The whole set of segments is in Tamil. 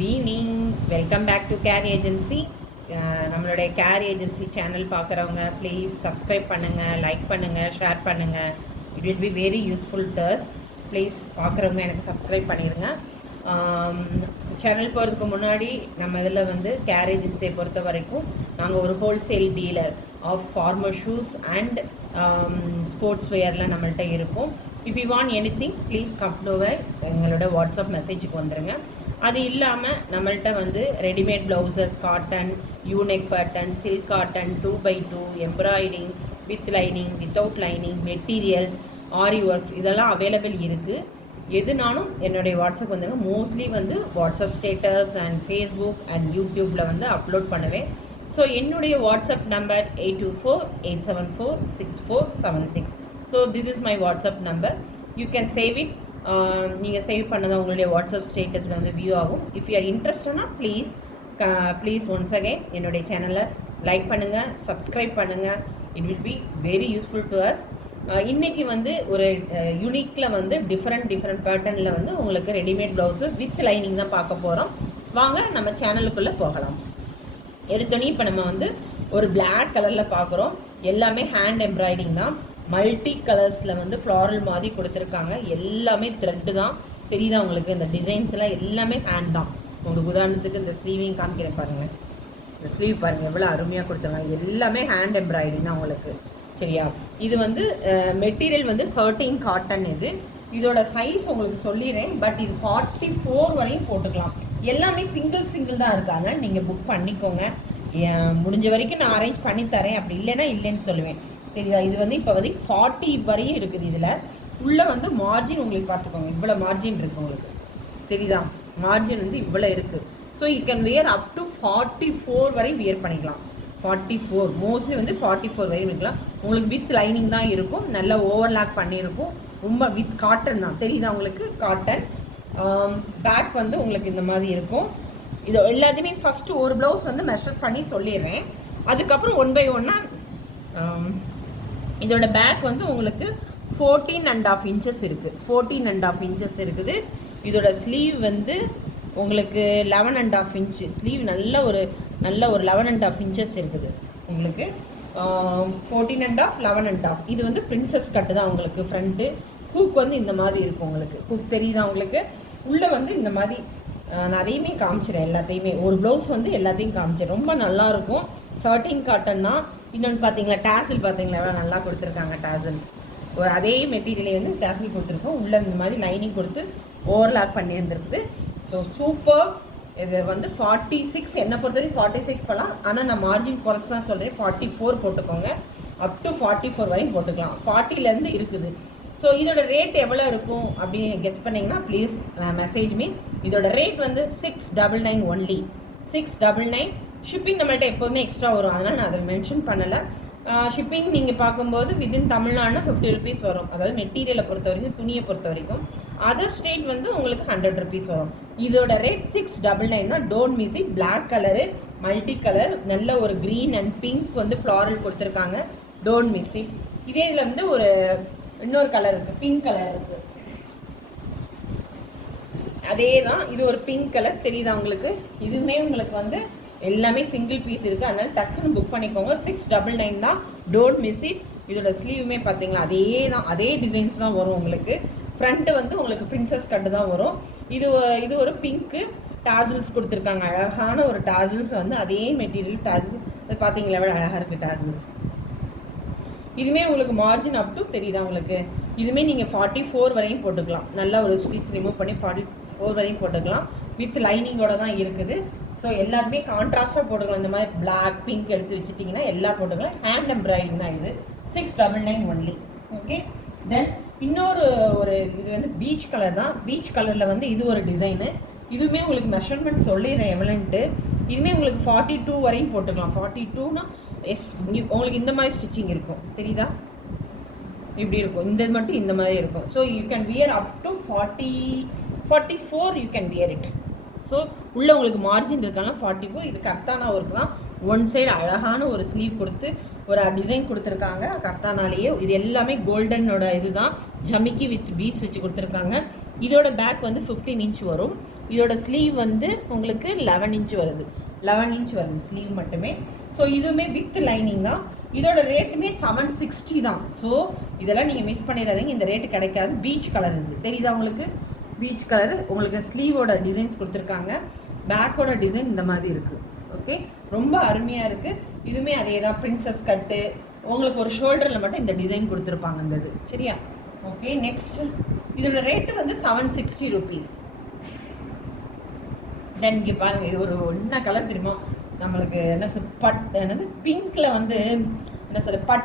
Good evening. Welcome back to care agency. நம்மளுடைய கேர் ஏஜென்சி சேனல் பார்க்குறவங்க ப்ளீஸ் சப்ஸ்கிரைப் பண்ணுங்கள், லைக் பண்ணுங்கள், ஷேர் பண்ணுங்கள். It will be very useful to us. Please பார்க்குறவங்க எனக்கு சப்ஸ்கிரைப் பண்ணிடுங்க. சேனல் போகிறதுக்கு முன்னாடி நம்ம இதில் வந்து கேர் ஏஜென்சியை பொறுத்த வரைக்கும் நாங்கள் ஒரு wholesale dealer of formal shoes and sports வேர்லாம் நம்மள்கிட்ட இருக்கும். If you want anything please come to எங்களோட வாட்ஸ்அப் மெசேஜுக்கு வந்துடுங்க. அது இல்லாமல் நம்மள்கிட்ட வந்து readymade blouses, cotton, unique pattern, silk cotton, 2x2, embroidering, with lining, without lining, materials, aari works இதெல்லாம் அவைலபிள் இருக்குது. எதுனாலும் என்னுடைய வாட்ஸ்அப் வந்துங்க. மோஸ்ட்லி வந்து வாட்ஸ்அப் ஸ்டேட்டஸ் அண்ட் ஃபேஸ்புக் அண்ட் யூடியூப்பில் வந்து அப்லோட் பண்ணுவேன். ஸோ என்னுடைய WhatsApp number 8248746476. So this is my WhatsApp number. You can save it. நீங்கள் சேவ் பண்ணதான் உங்களுடைய வாட்ஸ்அப் ஸ்டேட்டஸில் வந்து வியூ ஆகும். இஃப் யூ ஆர் இன்ட்ரெஸ்டட்னா ப்ளீஸ் ஒன்ஸ் அகைன் என்னுடைய சேனலை லைக் பண்ணுங்கள், சப்ஸ்கிரைப் பண்ணுங்கள். It will be very useful to us. இன்றைக்கி வந்து ஒரு யூனிக்கில் வந்து டிஃப்ரெண்ட் பேட்டர்னில் வந்து உங்களுக்கு ரெடிமேட் ப்ளவுஸு வித் லைனிங் தான் பார்க்க போகிறோம். வாங்க நம்ம சேனலுக்குள்ளே போகலாம். எடுத்தோன்னே இப்போ நம்ம வந்து ஒரு பிளாக் கலரில் பார்க்குறோம். எல்லாமே ஹேண்ட் எம்ப்ராய்டிங் தான். மல்டி கலர்ஸில் வந்து ஃப்ளாரல் மாதிரி கொடுத்துருக்காங்க. எல்லாமே த்ரெட்டு தான். தெரியுதா உங்களுக்கு? இந்த டிசைன்ஸ்லாம் எல்லாமே ஹேண்ட் தான். உங்களுக்கு உதாரணத்துக்கு இந்த ஸ்லீவையும் காமிக்கிறேன் பாருங்கள். இந்த ஸ்லீவ் பாருங்கள் எவ்வளோ அருமையாக கொடுத்துருக்காங்க. எல்லாமே ஹேண்ட் எம்ப்ராய்டிங் தான் உங்களுக்கு. சரியா? இது வந்து மெட்டீரியல் வந்து 13 காட்டன். இதோட சைஸ் உங்களுக்கு சொல்லிடுறேன். பட் இது 44 வரையும் போட்டுக்கலாம். எல்லாமே சிங்கிள் தான் இருக்காங்க. நீங்கள் புக் பண்ணிக்கோங்க. முடிஞ்ச வரைக்கும் நான் அரேஞ்ச் பண்ணி தரேன். அப்படி இல்லைன்னா இல்லைன்னு சொல்லுவேன். தெரியுதா? இது வந்து இப்போ வந்து 40 வரையும் இருக்குது. இதில் உள்ளே வந்து மார்ஜின் உங்களுக்கு பார்த்துக்கோங்க. இவ்வளோ மார்ஜின் இருக்குது உங்களுக்கு. தெரியுதா? மார்ஜின் வந்து இவ்வளோ இருக்குது. So you can wear up to 44 வரை வியர் பண்ணிக்கலாம். 44 மோஸ்ட்லி வந்து 44 வரையும் இருக்கலாம். உங்களுக்கு வித் லைனிங் தான் இருக்கும். நல்லா ஓவர்லாக் பண்ணியிருக்கும். ரொம்ப வித் காட்டன் தான். தெரியுதா உங்களுக்கு? காட்டன். பேக் வந்து உங்களுக்கு இந்த மாதிரி இருக்கும். இது எல்லாத்தையுமே ஃபஸ்ட்டு ஒரு ப்ளவுஸ் வந்து மெஷர் பண்ணி சொல்லிடுறேன். அதுக்கப்புறம் 1 by 1 இதோட பேக் வந்து உங்களுக்கு 14.5 இன்ச்சஸ் இருக்குது. 14.5 இன்ச்சஸ் இருக்குது. இதோட ஸ்லீவ் வந்து உங்களுக்கு 11.5 இன்ச்சு ஸ்லீவ். நல்ல ஒரு 11.5 இன்ச்சஸ் இருக்குது உங்களுக்கு. 14.5, 11.5. இது வந்து பிரின்சஸ் கட்டு தான் உங்களுக்கு. ஃப்ரண்ட்டு ஹூக் வந்து இந்த மாதிரி இருக்கும் உங்களுக்கு. ஹூக் தெரியுதா உங்களுக்கு? உள்ளே வந்து இந்த மாதிரி நான் அதையுமே காமிச்சிடறேன். எல்லாத்தையுமே ஒரு ப்ளவுஸ் வந்து எல்லாத்தையும் காமிச்சிடறேன். ரொம்ப நல்லாயிருக்கும். 13 காட்டன் தான். இன்னொன்று பார்த்தீங்களா? டேசில் பார்த்தீங்களா எவ்வளோ நல்லா கொடுத்துருக்காங்க. டேசில்ஸ் ஒரு அதே மெட்டீரியலே வந்து டேசில் கொடுத்துருக்கோம். உள்ளே இந்த மாதிரி லைனிங் கொடுத்து ஓவர்லாக் பண்ணியிருந்துருக்குது. So super. இது வந்து 46 என்னை பொறுத்தவரைக்கும் 46 பண்ணலாம். ஆனால் நான் மார்ஜின் குறைச்சி தான் சொல்கிறேன். 44 போட்டுக்கோங்க. அப் டு 44 வரையும் போட்டுக்கலாம். 40லேருந்து இருக்குது. ஸோ இதோட ரேட் எவ்வளோ இருக்கும் அப்படின்னு கெஸ் பண்ணிங்கன்னா ப்ளீஸ் மெசேஜ் மீ. இதோட ரேட் வந்து 699 ஒன்லி. 699. ஷிப்பிங் நம்மள்ட்ட எப்போதுமே எக்ஸ்ட்ரா வரும். அதனால் நான் அதை மென்ஷன் பண்ணலை. ஷிப்பிங் நீங்கள் பார்க்கும்போது வித்தின் தமிழ்நாடுனா 50 ருபீஸ் வரும். அதாவது மெட்டீரியலை பொறுத்த வரைக்கும், துணியை பொறுத்த வரைக்கும். அதர் ஸ்டேட் வந்து உங்களுக்கு 100 ருபீஸ் வரும். இதோட ரேட் 699 தான். Don't miss it. Black colour, multi colour, நல்ல ஒரு க்ரீன் அண்ட் பிங்க் வந்து ஃப்ளாரல் கொடுத்துருக்காங்க. Don't miss it. இதே இதில் வந்து ஒரு இன்னொரு கலர் இருக்குது. பிங்க் கலர் இருக்குது. அதே தான். இது ஒரு பிங்க் கலர். தெரியுதா உங்களுக்கு? இதுவுமே உங்களுக்கு வந்து எல்லாமே சிங்கிள் பீஸ் இருக்குது. அதனால் டக்குன்னு புக் பண்ணிக்கோங்க. 699 தான். Don't miss it. இதோட ஸ்லீவுமே பார்த்தீங்களா அதே தான். அதே டிசைன்ஸ் தான் வரும் உங்களுக்கு. ஃப்ரண்ட்டு வந்து உங்களுக்கு பிரின்சஸ் கட்டு தான் வரும். இது ஒரு பிங்க்கு டாசில்ஸ் கொடுத்துருக்காங்க. அழகான ஒரு டாசில்ஸ் வந்து அதே மெட்டீரியல் டாசில்ஸ். அது பார்த்தீங்களா எவ்வளோ அழகாக இருக்குது டாசில்ஸ். இதுவுமே உங்களுக்கு மார்ஜின் அப் டு தெரியுதா உங்களுக்கு? இதுவுமே நீங்கள் 44 வரையும் போட்டுக்கலாம். நல்லா ஒரு ஸ்டிச் ரிமூவ் பண்ணி 44 வரையும் போட்டுக்கலாம். வித் லைனிங்கோட தான் இருக்குது. ஸோ எல்லாருமே கான்ட்ராஸ்டாக போட்டுக்கலாம். இந்த மாதிரி பிளாக், பிங்க் எடுத்து வச்சுட்டிங்கன்னா எல்லாம் போட்டுக்கலாம். ஹேண்ட் எம்ப்ராய்டிங் தான் இது. 699 ஒன்லி. ஓகே. தென் இன்னொரு இது வந்து பீச் கலர் தான். பீச் கலரில் வந்து இது ஒரு டிசைனு. இதுவுமே உங்களுக்கு மெஷர்மெண்ட் சொல்லிடுறேன் எவ்வளோன்ட்டு. இதுவுமே உங்களுக்கு 42 வரையும் போட்டுக்கலாம். 42னா உங்களுக்கு இந்த மாதிரி ஸ்டிச்சிங் இருக்கும். தெரியுதா? இப்படி இருக்கும். இந்த மட்டும் இந்த மாதிரி இருக்கும். So you can wear up to 44 you can wear it. So உள்ளே உங்களுக்கு மார்ஜின் இருக்காங்க. 44 இது கரெக்டான ஒர்க் தான். ஒன் சைடு அழகான ஒரு ஸ்லீவ் கொடுத்து ஒரு டிசைன் கொடுத்துருக்காங்க கர்த்தானாலேயே. இது எல்லாமே கோல்டனோட இதுதான், ஜமிக்கி வித் பீட்ஸ் வச்சு கொடுத்துருக்காங்க. இதோட பேக் வந்து 15 இன்ச் வரும். இதோட ஸ்லீவ் வந்து உங்களுக்கு 11 இன்ச் வருது, 11 இன்ச் வருது ஸ்லீவ் மட்டுமே. ஸோ இதுவுமே வித் லைனிங் தான். இதோட ரேட்டுமே 760 தான். ஸோ இதெல்லாம் நீங்கள் மிஸ் பண்ணிடாதீங்க, இந்த ரேட்டு கிடைக்காது. பீச் கலர் இருக்குது, தெரியுதா உங்களுக்கு? பீச் கலர் உங்களுக்கு ஸ்லீவோட டிசைன்ஸ் கொடுத்துருக்காங்க, பேக்கோட டிசைன் இந்த மாதிரி இருக்குது. ஓகே, ரொம்ப அருமையாக இருக்குது. இதுவுமே அதே தான், பிரின்சஸ் கட்டு. உங்களுக்கு ஒரு ஷோல்டரில் மட்டும் இந்த டிசைன் கொடுத்துருப்பாங்க இந்த இது, சரியா? ஓகே, நெக்ஸ்ட் இதோட ரேட்டு வந்து 760 ருபீஸ். தென் இங்கே பாருங்கள், இது ஒரு என்ன கலர் தெரியுமா நம்மளுக்கு? என்ன சொல் என்னது பிங்க்கில் வந்து என்ன சொல்ல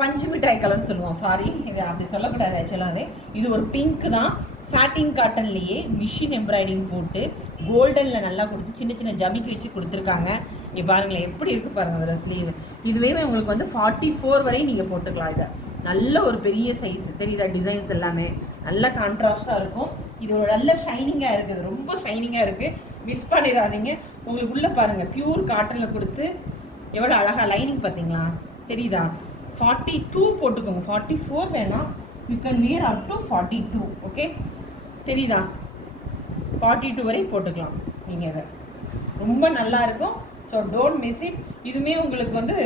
பஞ்சு மிட்டாய் கலர்னு சொல்லுவோம். சாரி, இது அப்படி சொல்லக்கூடாது ஆக்சுவலாக. இது ஒரு பிங்க் தான், சாட்டின் காட்டன்லேயே மிஷின் எம்ப்ராய்டிங் போட்டு கோல்டனில் நல்லா கொடுத்து சின்ன சின்ன ஜமிக்கு வச்சு கொடுத்துருக்காங்க. இங்கே பாருங்களேன் எப்படி இருக்குது பாருங்கள் அதில் ஸ்லீவ். இதுவே உங்களுக்கு வந்து 44 வரையும் நீங்கள் போட்டுக்கலாம். இதை நல்ல ஒரு பெரிய சைஸ் தெரியுதா? டிசைன்ஸ் எல்லாமே நல்ல கான்ட்ராஸ்டாக இருக்கும். இது ஒரு நல்ல ஷைனிங்காக இருக்குது, ரொம்ப ஷைனிங்காக இருக்குது, மிஸ் பண்ணிடாதீங்க. உங்களுக்கு உள்ளே பாருங்கள் பியூர் காட்டனில் கொடுத்து எவ்வளோ அழகாக லைனிங் பார்த்தீங்களா? தெரியுதா? 42 போட்டுக்கோங்க, 44 வேணாம். You can wear up to 42. Okay, தெரியுதா? 42 வரை போட்டுக்கலாம் நீங்கள். அதை ரொம்ப நல்லா இருக்கும். So don't miss it. இதுவுமே உங்களுக்கு வந்து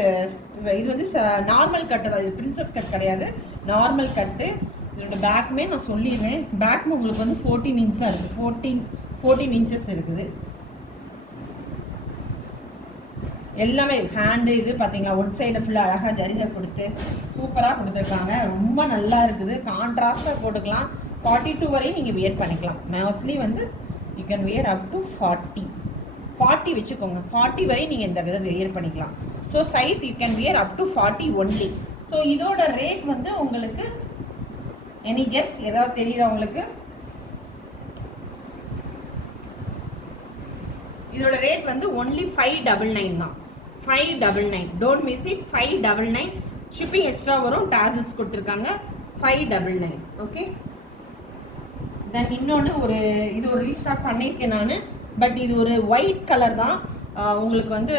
இது வந்து நார்மல் கட்டு தான், இது பிரின்சஸ் கட் கிடையாது, நார்மல் கட்டு. இதோட பேக்குமே நான் சொல்லிடுறேன், பேக்கும் உங்களுக்கு வந்து 14 இன்ச் தான் இருக்குது, 14 இன்ச்சஸ் இருக்குது. எல்லாமே ஹேண்டு இது பார்த்தீங்களா, ஒன் சைடு ஃபுல்லாக அழகாக ஜரிகை கொடுத்து சூப்பராக கொடுத்துருக்காங்க. ரொம்ப நல்லா இருக்குது, கான்ட்ராஸ்டாக போட்டுக்கலாம். 42 வரையும் நீங்கள் வியர் பண்ணிக்கலாம். மோஸ்ட்லி வந்து you can wear up to 40 வச்சுக்கோங்க. 40 வரையும் நீங்கள் இந்த இதை வியர் பண்ணிக்கலாம். So size you can wear up to 40 only. So இதோட ரேட் வந்து உங்களுக்கு எனி கெஸ் ஏதாவது தெரியுதா உங்களுக்கு? இதோட ரேட் வந்து ஒன்லி 599 தான், 599. Don't miss it, 599. Shipping extra வரும், டாசல்ஸ் கொடுத்துருக்காங்க, 599. ஓகே, தென் இன்னொன்று இது ஒரு ரீஸ்டாக் பண்ணியிருக்கேன் நான். பட் இது ஒரு ஒயிட் கலர் தான். உங்களுக்கு வந்து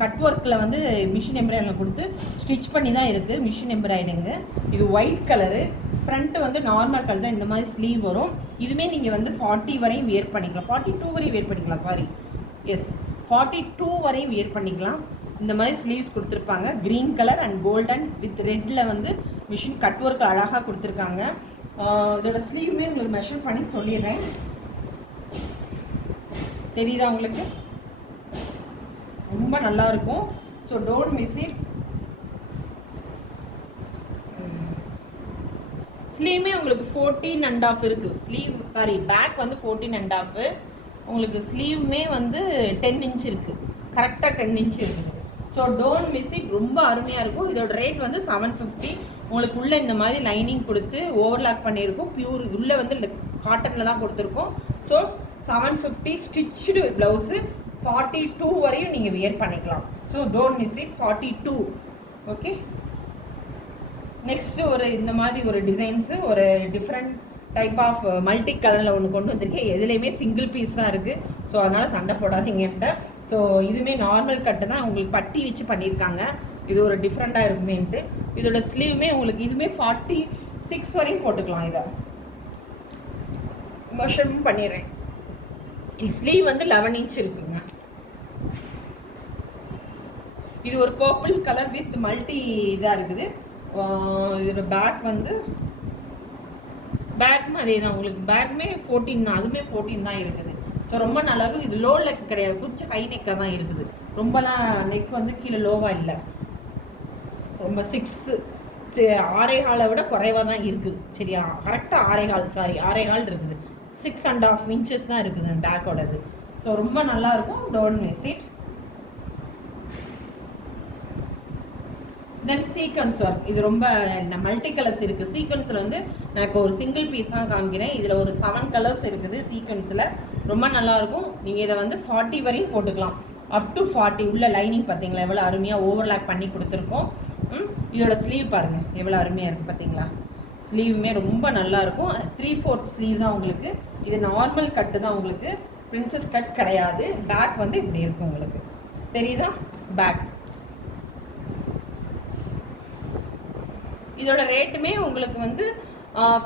கட் ஒர்க்கில் வந்து மிஷின் எம்ப்ராய்டிங்கில் கொடுத்து ஸ்டிச் பண்ணி தான் இருக்குது மிஷின் எம்ப்ராய்டிங்கு. இது ஒயிட் கலரு, ஃப்ரண்ட்டு வந்து நார்மல் கலர் தான், இந்த மாதிரி ஸ்லீவ் வரும். இதுவுமே நீங்கள் வந்து 40 வரையும் வியர் பண்ணிக்கலாம், 42 வரையும் வியர் பண்ணிக்கலாம். சாரி, எஸ் 42 வரையும் வியர் பண்ணிக்கலாம். இந்த மாதிரி ஸ்லீவ்ஸ் கொடுத்துருப்பாங்க, green colour and golden with ரெட்டில் வந்து மிஷின் கட் ஒர்க் அழகாக கொடுத்துருக்காங்க. இதோட ஸ்லீவுமே உங்களுக்கு மெஷர் பண்ணி சொல்லிடுறேன், தெரியுதா உங்களுக்கு? ரொம்ப நல்லா இருக்கும். So don't miss it. ஸ்லீவுமே உங்களுக்கு 14.5 இருக்குது. ஸ்லீவ் சாரி பேக் வந்து 14.5. உங்களுக்கு ஸ்லீவுமே வந்து 10 இன்ச் இருக்குது, கரெக்டாக 10 இன்ச் இருக்குது. ஸோ டோன்ட் மிஸ் இட், ரொம்ப அருமையாக இருக்கும். இதோட ரேட் வந்து 750. உங்களுக்கு உள்ளே இந்த மாதிரி லைனிங் கொடுத்து ஓவர்லாக் பண்ணியிருக்கும், பியூர் உள்ளே வந்து காட்டனில் தான் கொடுத்துருக்கோம். ஸோ 750 ஸ்டிச்சுடு ப்ளவுஸு, 42 வரையும் நீங்கள் வியர் பண்ணிக்கலாம். So don't miss it, 42. Okay, next இந்த மாதிரி ஒரு டிசைன்ஸு ஒரு டிஃப்ரெண்ட் டைப் ஆஃப் மல்டி கலரில் ஒன்று கொண்டு வந்திருக்கேன். எதுலேயுமே சிங்கிள் பீஸ் தான் இருக்குது. ஸோ அதனால் சண்டை போடாதீங்கன்ட்ட. ஸோ இதுவுமே நார்மல் கட்டு தான், உங்களுக்கு பட்டி வச்சு பண்ணியிருக்காங்க. இது ஒரு டிஃப்ரெண்ட்டாக இருக்குமேன்ட்டு. இதோட ஸ்லீவுமே உங்களுக்கு இதுவுமே 46 வரையும் போட்டுக்கலாம். இதை மெஷரும் பண்ணிடுறேன். ஸ்லீவ் வந்து 11 இன்ச் இருக்குங்க. இது ஒரு பர்பிள் கலர் வித் மல்டி இதாக இருக்குது. இதோட பேக் வந்து பேக்குமே அதே தான், உங்களுக்கு பேக்குமே 14 தான், அதுவுமே 14 தான் இருக்குது. ஸோ ரொம்ப நல்லா இருக்குது. இது லோ நெக் கிடையாது, கொஞ்சம் ஹை நெக்காக தான் இருக்குது. ரொம்பலாம் நெக் வந்து கீழே லோவாக இல்லை, ரொம்ப 6.25 விட குறைவாக தான் இருக்குது. சரியா? கரெக்டாக 6.25 இருக்குது. 6.5 இன்ச்சஸ் தான் இருக்குது அந்த பேக்கோடது. ஸோ ரொம்ப நல்லாயிருக்கும், don't miss it. Then sequence work, இது ரொம்ப மல்டி கலர்ஸ் இருக்குது. சீக்வன்ஸில் வந்து நான் இப்போ ஒரு சிங்கிள் பீஸ் தான் காமிக்கிறேன். இதில் ஒரு 7 கலர்ஸ் இருக்குது சீக்வன்ஸில், ரொம்ப நல்லாயிருக்கும். நீங்கள் இதை வந்து 40 வரையும் போட்டுக்கலாம், அப் டு 40. உள்ள லைனிங் பார்த்தீங்களா எவ்வளோ அருமையாக ஓவர்லாக் பண்ணி கொடுத்துருக்கோம். இதோட ஸ்லீவ் பாருங்கள் எவ்வளோ அருமையாக இருக்குது பார்த்தீங்களா? ஸ்லீவுமே ரொம்ப நல்லாயிருக்கும். 3/4 ஸ்லீவ் தான் உங்களுக்கு. இது நார்மல் கட்டு தான் உங்களுக்கு, பிரின்சஸ் கட் கிடையாது. பேக் வந்து இப்படி இருக்கும் உங்களுக்கு. தெரியுதா? பேக். இதோட ரேட்டுமே உங்களுக்கு வந்து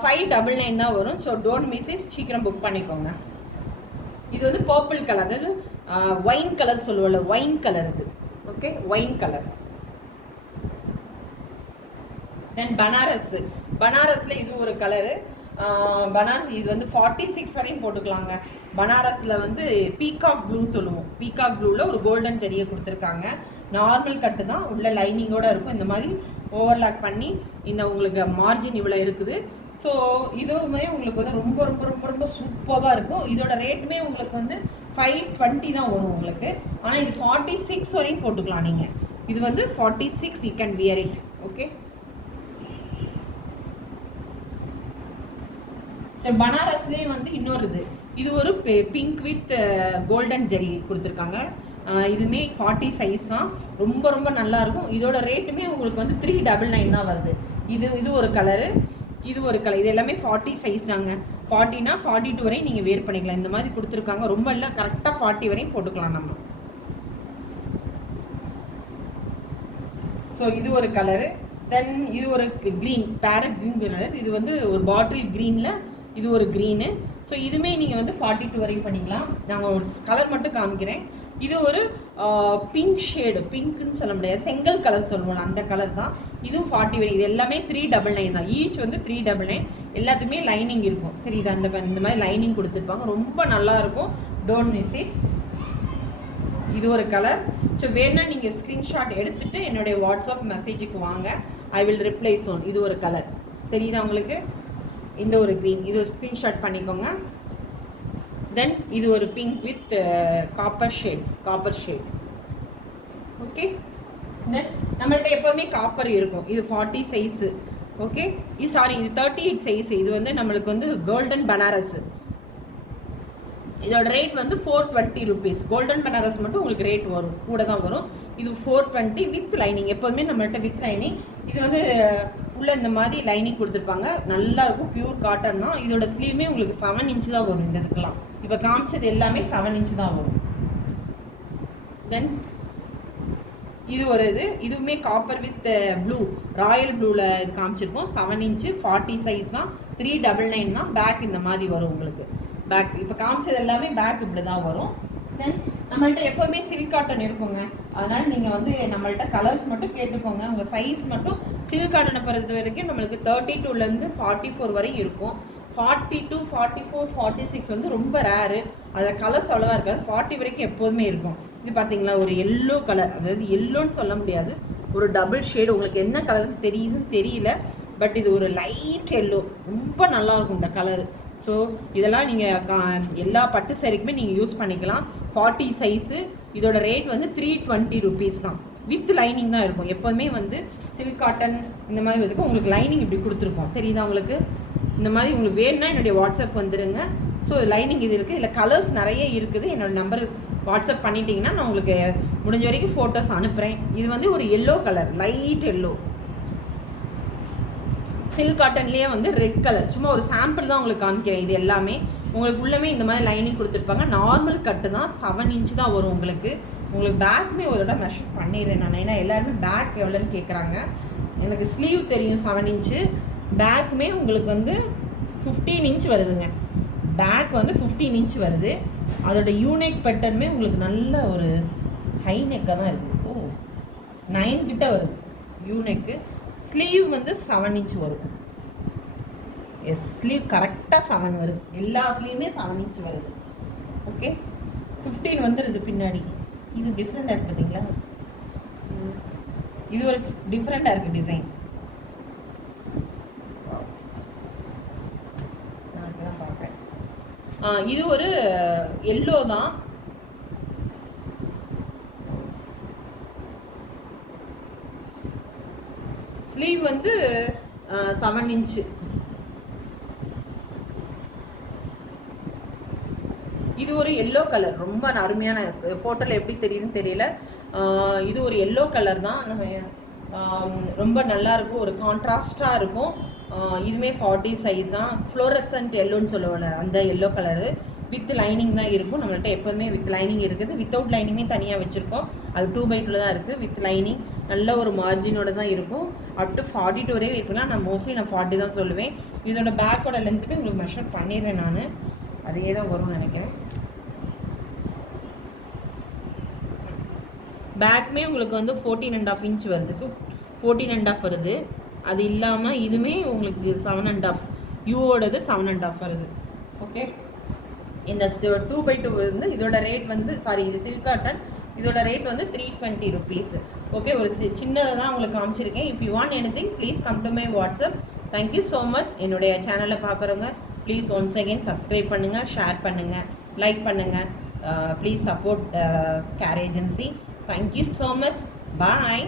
599 தான் வரும். ஸோ டோன்ட் மிஸ் இட், சீக்கிரம் புக் பண்ணிக்கோங்க. இது வந்து பர்பிள் கலர், அதாவது ஒயின் கலர் சொல்லுவோம்ல, ஒயின் கலர் இது. Okay, wine colour. Then Banaras. பனாரஸில் இது ஒரு கலரு. பனாரஸ் இது வந்து 46 வரையும் போட்டுக்கலாங்க. பனாரஸில் வந்து பீகாக் ப்ளூன்னு சொல்லுவோம். பீகாக் ப்ளூவில் ஒரு கோல்டன் ஜரியை கொடுத்துருக்காங்க. நார்மல் கட்டு தான், உள்ள லைனிங்கோடு இருக்கும். இந்த மாதிரி ஓவர்லாக் பண்ணி இந்த உங்களுக்கு மார்ஜின் இவ்வளோ இருக்குது. ஸோ இதுவுமே உங்களுக்கு வந்து ரொம்ப ரொம்ப ரொம்ப ரொம்ப சூப்பராக இருக்கும். இதோட ரேட்டுமே உங்களுக்கு வந்து 520 தான் வரும் உங்களுக்கு. ஆனால் இது 46 வரையும் போட்டுக்கலாம் நீங்கள். இது வந்து 46, you can wear it. Okay, சரி. பனாரஸ்லேயே வந்து இன்னொரு இது ஒரு பிங்க் வித் கோல்டன் ஜெரி கொடுத்துருக்காங்க. இதுவுமே 40 சைஸ் தான், ரொம்ப ரொம்ப நல்லாயிருக்கும். இதோட ரேட்டுமே உங்களுக்கு வந்து 399 தான் வருது. இது ஒரு கலரு, இது ஒரு கலர். இது எல்லாமே 40 சைஸ் தாங்க. 40னா 42 வரையும் நீங்கள் வேர் பண்ணிக்கலாம். இந்த மாதிரி கொடுத்துருக்காங்க. ரொம்ப இல்லை, கரெக்டாக 40 வரையும் போட்டுக்கலாம் நம்ம. ஸோ இது ஒரு கலரு. தென் இது ஒரு க்ரீன், பேரட் க்ரீன் கலர். இது வந்து ஒரு பாட்டில் க்ரீனில் இது ஒரு க்ரீனு. ஸோ இதுவுமே நீங்கள் வந்து 42 வரையும் பண்ணிக்கலாம். நாங்கள் ஒரு கலர் மட்டும் காமிக்கிறேன். இது ஒரு பிங்க் ஷேடு, பிங்க்னு சொல்ல முடியாது, செங்கல் கலர் சொல்லுவோம், அந்த கலர் தான். இதுவும் 40 வரை. இது எல்லாமே 399 தான். ஈச் வந்து 399. எல்லாத்துக்குமே லைனிங் இருக்கும். சரி, இது இந்த மாதிரி லைனிங் கொடுத்துருப்பாங்க. ரொம்ப நல்லாயிருக்கும். Don't miss it. இது ஒரு கலர். ஸோ வேணா நீங்கள் ஸ்க்ரீன்ஷாட் எடுத்துகிட்டு என்னுடைய வாட்ஸ்அப் மெசேஜுக்கு வாங்க. I will reply soon. இது ஒரு கலர் தெரியுதா உங்களுக்கு? இந்த ஒரு க்ரீன், இது ஒரு ஸ்க்ரீன்ஷாட் பண்ணிக்கோங்க. தென் இது ஒரு pink with copper shade. Okay, then நம்மள்ட்ட எப்போவுமே காப்பர் இருக்கும். இது 40 சைஸு. ஓகே, இது 38 சைஸு. இது வந்து நம்மளுக்கு வந்து கோல்டன் பனாரஸ். இதோட ரேட் வந்து 420 ருபீஸ். கோல்டன் பனாரஸ் மட்டும் உங்களுக்கு ரேட் வரும், கூட தான் வரும். இது 420 வித் லைனிங். எப்போதுமே நம்மள்ட்ட வித் லைனிங். இது வந்து உள்ள இந்த மாதிரி லைனிங் கொடுத்துருப்பாங்க. நல்லா இருக்கும், பியூர் காட்டன் தான். இதோட ஸ்லீவுமே உங்களுக்கு 7 இன்ச்சு தான் வரும். இந்த இதுக்கெல்லாம் இப்போ காமிச்சது எல்லாமே 7 இன்ச்சு தான் வரும். தென் இது ஒரு இதுவுமே காப்பர் வித் ப்ளூ, ராயல் ப்ளூவில் இது காமிச்சிருக்கோம். 7 இன்ச்சு 40 சைஸ் தான். 399 தான். பேக் இந்த மாதிரி வரும் உங்களுக்கு. பேக் இப்போ காமிச்சது எல்லாமே பேக் இப்படி தான் வரும். தென் நம்மள்ட்ட எப்போவுமே சில்க் காட்டன் இருக்குங்க. அதனால் நீங்கள் வந்து நம்மள்ட்ட கலர்ஸ் மட்டும் கேட்டுக்கோங்க. உங்கள் சைஸ் மட்டும் சில்க் காட்டனை பொறுத்த வரைக்கும் நம்மளுக்கு 32லேருந்து 44 வரையும் இருக்கும். 42, 44, 46 வந்து ரொம்ப ரேரு. அதில் கலர்ஸ் அவ்வளோவா இருக்காது. 40 வரைக்கும் எப்போதுமே இருக்கும். இது பார்த்தீங்களா, ஒரு எல்லோ கலர், அதாவது எல்லோன்னு சொல்ல முடியாது, ஒரு டபுள் ஷேடு. உங்களுக்கு என்ன கலர் தெரியுதுன்னு தெரியல, பட் இது ஒரு லைட் எல்லோ. ரொம்ப நல்லாயிருக்கும் இந்த கலரு. ஸோ இதெல்லாம் நீங்கள் எல்லா பட்டு சேரீக்குமே நீங்கள் யூஸ் பண்ணிக்கலாம். 40 சைஸு. இதோட ரேட் வந்து 320 ருபீஸ் தான். வித் லைனிங் தான் இருக்கும். எப்போதுமே வந்து சில்க் காட்டன் இந்த மாதிரி வந்து உங்களுக்கு லைனிங் இப்படி கொடுத்துருக்கோம். தெரியுதா உங்களுக்கு? இந்த மாதிரி உங்களுக்கு வேணும்னா என்னுடைய வாட்ஸ்அப் வந்துடுங்க. ஸோ லைனிங் இது இருக்குது. இதில் கலர்ஸ் நிறைய இருக்குது. என்னோடய நம்பர் வாட்ஸ்அப் பண்ணிட்டீங்கன்னா நான் உங்களுக்கு முடிஞ்ச வரைக்கும் ஃபோட்டோஸ் அனுப்புகிறேன். இது வந்து ஒரு yellow colour, light yellow. Silk காட்டன்லேயே வந்து ரெட் கலர். சும்மா ஒரு சாம்பிள் தான் உங்களுக்கு காமிக்கிறேன். இது எல்லாமே உங்களுக்கு உள்ளமே இந்த மாதிரி லைனிங் கொடுத்துருப்பாங்க. நார்மல் கட்டு தான், 7 இன்ச்சு தான் வரும் உங்களுக்கு. பேக்குமே ஒரு தடவை மெஷர் பண்ணிடுறேன் நான். ஏன்னா எல்லாருமே பேக் எவ்வளோன்னு கேட்குறாங்க. எனக்கு ஸ்லீவ் தெரியும் 7 இன்ச்சு. பேக்குமே உங்களுக்கு வந்து 15 இன்ச் வருதுங்க. பேக் வந்து 15 இன்ச் வருது. அதோட யூனெக் பேட்டர்னுமே உங்களுக்கு நல்ல ஒரு ஹை நெக்காக தான் இருக்குது. 9 கிட்ட வருது யூனெக்கு. ஸ்லீவ் வந்து 7 இன்ச் வரும். எஸ், ஸ்லீவ் கரெக்டாக 7 வருது. எல்லா ஸ்லீவுமே 7 இன்ச் வருது. ஓகே, 15 வந்துடுது பின்னாடி. இது டிஃப்ரெண்டாக இருக்குது பார்த்தீங்களா? இது ஒரு டிஃப்ரெண்டாக இருக்குது டிசைன். நான் இப்போதான் பார்க்குறேன். இது ஒரு எல்லோ தான். ஸ்லீவ் வந்து 7 இன்ச்சு. இது ஒரு எல்லோ கலர், ரொம்ப அருமையான. ஃபோட்டோவில் எப்படி தெரியுதுன்னு தெரியல. இது ஒரு எல்லோ கலர் தான். நம்ம ரொம்ப நல்லாயிருக்கும், ஒரு கான்ட்ராஸ்டாக இருக்கும். இதுவுமே 40 சைஸ் தான். ஃப்ளோரசன்ட் எல்லோன்னு சொல்லுவோம்ல, அந்த எல்லோ கலரு. வித் லைனிங் தான் இருக்கும். நம்மள்ட்ட எப்போதுமே வித் லைனிங் இருக்குது. வித்தவுட் லைனிங்கே தனியாக வச்சுருக்கோம். அது 2x2 தான் இருக்குது. வித் லைனிங் நல்ல ஒரு மார்ஜினோட தான் இருக்கும். அப் டு 42 வரை வைக்கலாம். நான் மோஸ்ட்லி 40 தான் சொல்லுவேன். இதோட பேக்கோட லென்த்துக்கு உங்களுக்கு மெஷர் பண்ணிடுறேன் நான். அதே தான் வரும்னு நினைக்கிறேன். பேக்குமே உங்களுக்கு வந்து 14.5 இன்ச் வருது. 14.5 வருது. அது இல்லாமல் இதுவுமே உங்களுக்கு 7.5 யூவோடது 7.5 வருது. ஓகே, இந்த 2x2 வந்து இதோட ரேட் வந்து இது சில்க் காட்டன். இதோட ரேட் வந்து 320 rupees. ஓகே, ஒரு சின்னதாக தான் உங்களுக்கு காமிச்சிருக்கேன். If you want anything please come to my WhatsApp. Thank you so much. என்னுடைய சேனலை பார்க்குறவங்க ப்ளீஸ் ஒன்ஸ் அகெயின் சப்ஸ்கிரைப் பண்ணுங்கள், ஷேர் பண்ணுங்கள், லைக் பண்ணுங்கள். Please support care agency. Thank you so much. Bye.